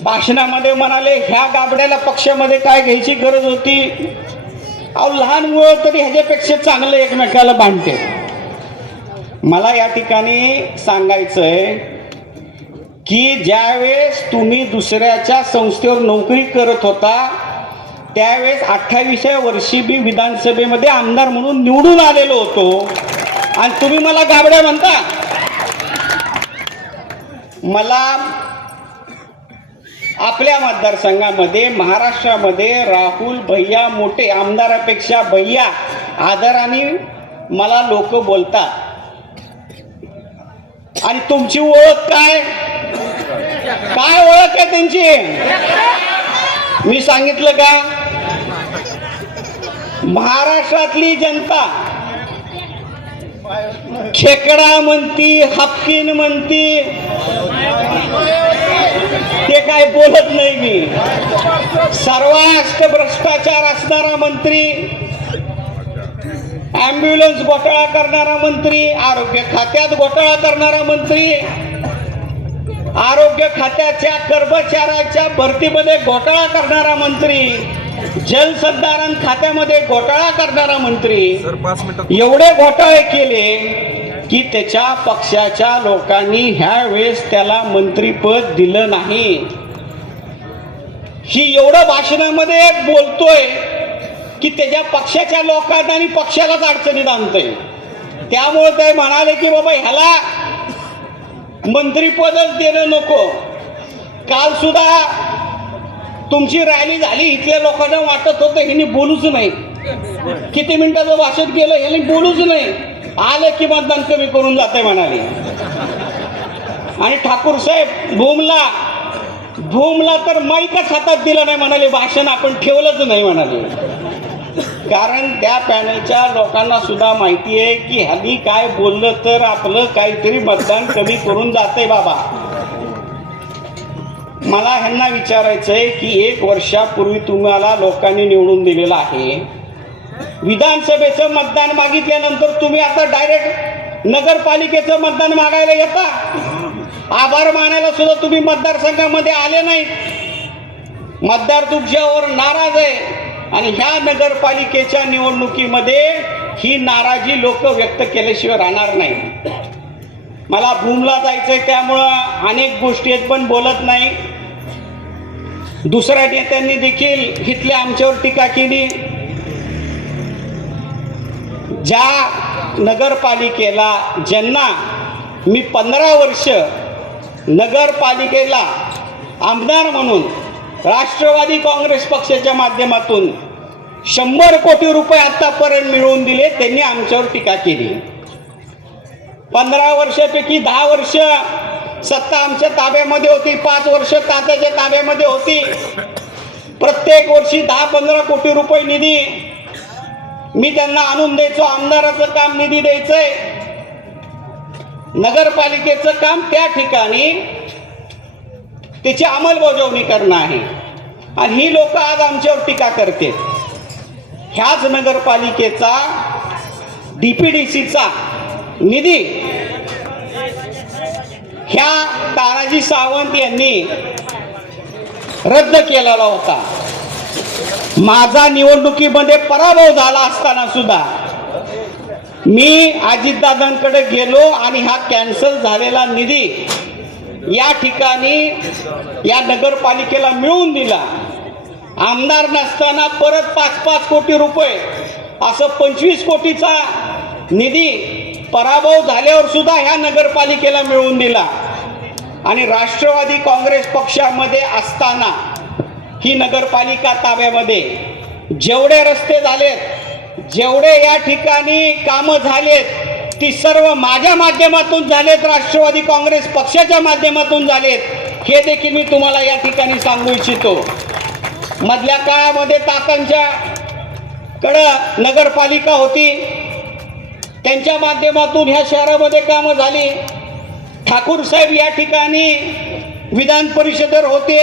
भाषणामध्ये म्हणाले ह्या गाबड्याला पक्षामध्ये काय घ्यायची गरज होती. अहो लहान मुलं तरी ह्याच्यापेक्षा चांगलं एकमेकाला बांधते. मला या ठिकाणी सांगायचंय की ज्यावेळेस तुम्ही दुसऱ्याच्या संस्थेवर नोकरी करत होता त्यावेळेस 28व्या वर्षी मी विधानसभेमध्ये आमदार म्हणून निवडून आलेलो होतो आणि तुम्ही मला गाबड्या म्हणता. मला आपल्या मतदारसंघामध्ये महाराष्ट्रामध्ये राहुल भैया मोठे आमदारापेक्षा भैया आदराने मला लोक बोलतात. आणि तुमची ओळख काय काय ओळख आहे त्यांची मी सांगितलं का. महाराष्ट्रातली जनता खेकडा म्हणती हापकीन म्हणती ते काय बोलत नाही. मी सर्वात भ्रष्टाचार असणारा मंत्री, ॲम्ब्युलन्स घोटाळा करणारा मंत्री, आरोग्य खात्यात घोटाळा करणारा मंत्री, आरोग्य खात्याच्या कर्मचाऱ्याच्या भरतीमध्ये घोटाळा करणारा मंत्री, जलसंधारण खात्यामध्ये घोटाळा करणारा मंत्री, एवढे घोटाळे केले की त्याच्या पक्षाच्या लोकांनी ह्या वेळेस त्याला मंत्रीपद दिलं नाही. ही एवढं भाषणामध्ये बोलतोय की त्याच्या पक्षाच्या लोकांना आणि पक्षालाच अडचणीत आणतोय. त्यामुळे ते म्हणाले की बाबा ह्याला मंत्रीपदच देणं नको. काल सुद्धा तुमची रॅली झाली, इथल्या लोकांना वाटत होतं ह्यांनी बोलूच नाही. किती मिनिटाचं भाषण केलं, ह्यांनी बोलूच नाही. आलं की मतदान कमी करून जाते म्हणाले. आणि ठाकूर साहेब भूमला तर माईकच हातात दिला नाही म्हणाले. भाषण आपण ठेवलंच नाही म्हणाले. कारण त्या पॅनलच्या लोकांना सुद्धा माहिती आहे की ह्यांनी काय बोललं तर आपलं काहीतरी मतदान कमी करून जाते. बाबा मला ह्यांना विचारायचंय की 1 वर्षापूर्वी तुम्हाला लोकांनी निवडून दिलेलं आहे. विधानसभेचं मतदान मागितल्यानंतर तुम्ही आता डायरेक्ट नगरपालिकेचं मतदान मागायला येता. आभार मानायला सुद्धा तुम्ही मतदारसंघामध्ये आले नाहीत. मतदार तुमच्यावर नाराज आहे आणि ह्या नगरपालिकेच्या निवडणुकीमध्ये ही नाराजी लोक व्यक्त केल्याशिवाय राहणार नाही. मला भूमला जायचंय त्यामुळं अनेक गोष्टी आहेत पण बोलत नाही. दुसऱ्या नेत्यांनी देखील इथल्या आमच्यावर टीका केली. ज्या नगरपालिकेला ज्यांना मी 15 वर्ष नगरपालिकेला आमदार म्हणून राष्ट्रवादी काँग्रेस पक्षाच्या माध्यमातून 100 कोटी रुपये आतापर्यंत मिळवून दिले, त्यांनी आमच्यावर टीका केली. 15 वर्षापैकी 10 वर्ष सत्ता आमच्या ताब्यामध्ये होती, 5 वर्ष तात्याच्या ताब्यामध्ये होती. प्रत्येक वर्षी 10-15 कोटी रुपये निधी मी त्यांना आणून द्यायचो. आमदाराचं काम निधी द्यायचंय, नगरपालिकेचं काम त्या ठिकाणी त्याची अंमलबजावणी करणं आहे. आणि ही लोक आज आमच्यावर टीका करते. ह्याच नगरपालिकेचा डीपीडीसीचा निधी ह्या तानाजी सावंत यांनी रद्द केलेला होता. माझा निवडणुकीमध्ये पराभव झाला असताना सुद्धा मी अजितदादांकडे गेलो आणि हा कॅन्सल झालेला निधी या ठिकाणी या नगरपालिकेला मिळवून दिला. आमदार नसताना परत 5-5 कोटी रुपये असं 25 कोटीचा निधी पराभव झाल्यावर सुद्धा ह्या नगरपालिकेला मिळवून दिला. आणि राष्ट्रवादी काँग्रेस पक्षामध्ये असताना ही नगरपालिका ताब्यामध्ये जेवढे रस्ते झालेत, जेवढे या ठिकाणी कामं झालेत, ती सर्व माझ्या माध्यमातून झालेत, राष्ट्रवादी काँग्रेस पक्षाच्या माध्यमातून झालेत. हे देखील मी तुम्हाला या ठिकाणी सांगू इच्छितो. मधल्या काळामध्ये तातांच्या कडं नगरपालिका होती, त्यांच्या माध्यमातून ह्या शहरामध्ये कामं झाली. ठाकूर साहेब या ठिकाणी विधान परिषदेवर होते,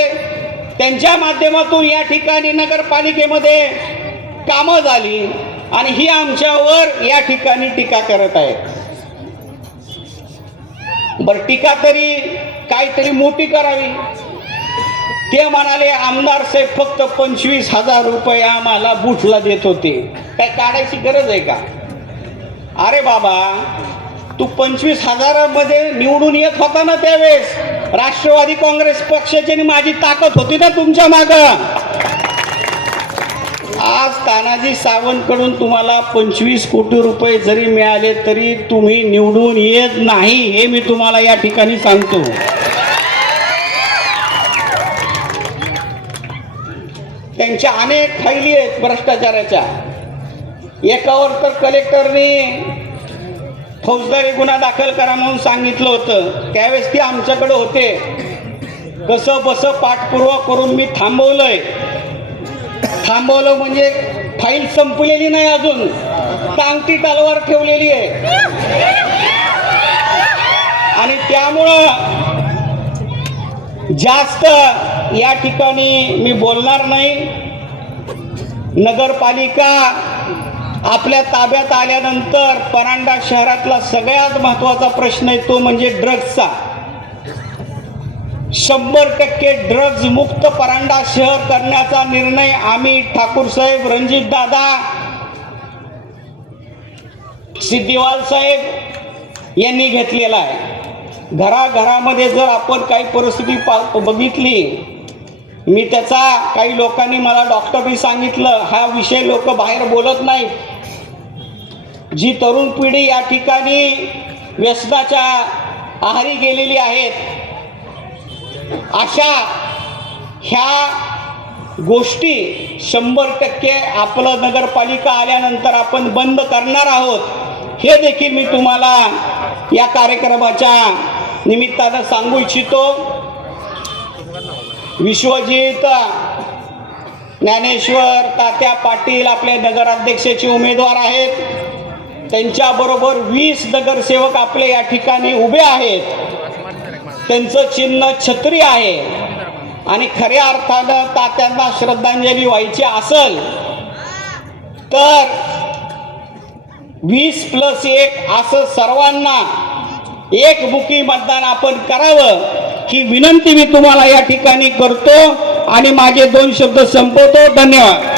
त्यांच्या माध्यमातून या ठिकाणी नगरपालिकेमध्ये कामं झाली. आणि ही आमच्यावर या ठिकाणी टीका करत आहेत. बरं, टीका तरी काहीतरी मोठी करावी. ते म्हणाले आमदार साहेब फक्त 25,000 रुपये आम्हाला बूथला देत होते, काय काढायची गरज आहे का? अरे बाबा, तू 25,000 मध्ये निवडून येत होता ना त्यावेळेस, राष्ट्रवादी काँग्रेस पक्षाची आणि माझी ताकद होती ना तुमच्या मागं. आज तानाजी सावंत कडून तुम्हाला 25 कोटी रुपये जरी मिळाले तरी तुम्ही निवडून येत नाही, हे मी तुम्हाला या ठिकाणी सांगतो. त्यांच्या अनेक फायली आहेत भ्रष्टाचाराच्या. एकावर तर कलेक्टरने फौजदारी गुन्हा दाखल करा म्हणून सांगितलं होतं, त्यावेळेस ते आमच्याकडे होते. कसं बस पाठपुरावा करून मी थांबवलं म्हणजे फाईल संपलेली नाही अजून, टांगती तलवार ठेवलेली आहे. आणि त्यामुळं जास्त या ठिकाणी मी बोलणार नाही. नगरपालिका आपल्या ताब्यात आल्यानंतर परांडा शहरातला सगळ्यात महत्त्वाचा प्रश्न आहे तो म्हणजे ड्रग्जचा. 100% ड्रग्ज मुक्त परांडा शहर करण्याचा निर्णय आम्ही ठाकूर साहेब, रणजित दादा, सिद्दीवाल साहेब यांनी घेतलेला आहे. घराघरामध्ये जर आपण काही परिस्थिती बघितली, मी त्याचा काही लोकांनी मला डॉक्टरनी सांगितलं, हा विषय लोक बाहेर बोलत नाहीत. जी तरुण पिढी या ठिकाणी व्यसनाच्या आहारी गेलेली आहेत, अशा ह्या गोष्टी 100% आपलं नगरपालिका आल्यानंतर आपण बंद करणार आहोत, हे देखील मी तुम्हाला या कार्यक्रमाच्या निमित्तानं सांगू इच्छितो. विश्वजित ज्ञानेश्वर तात्या पाटील आपले नगराध्यक्षाचे उमेदवार आहेत. त्यांच्याबरोबर 20 नगरसेवक आपले या ठिकाणी उभे आहेत. त्यांचं चिन्ह छत्री आहे. आणि खऱ्या अर्थानं तात्यांना श्रद्धांजली व्हायची असेल तर 20+1 असं सर्वांना एकमुखी मतदान आपण करावं, ही विनंती मी तुम्हाला या ठिकाणी करतो आणि माझे 2 शब्द संपवतो. धन्यवाद.